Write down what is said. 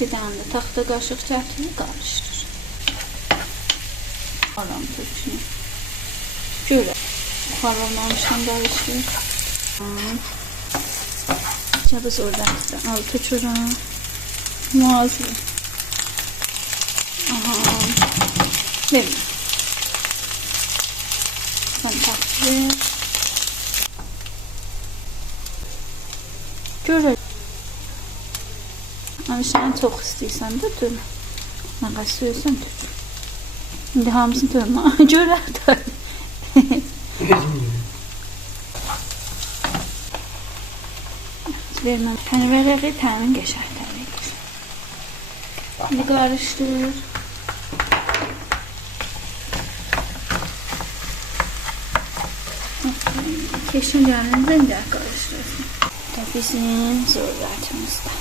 Bir dənə də taxta qaşıq gətirib qarışdır. Aram turşunu. Görə. Buxarlanmamışdan qarışdır. Cəbіз oradan altı uçuram. Muazlı. Aha. Verin. Fantastik. Görə. Ama sen çok istəyirsən də dur. Nə qədər istəyirsən dur. İndi hamısını durma. Görə də. Vermem. Pənvərəqi təmin qəşəngdir. İndi qarışdır. Keşin gəlincə də qarışdırırsın. Da bizim zörrətimiz də.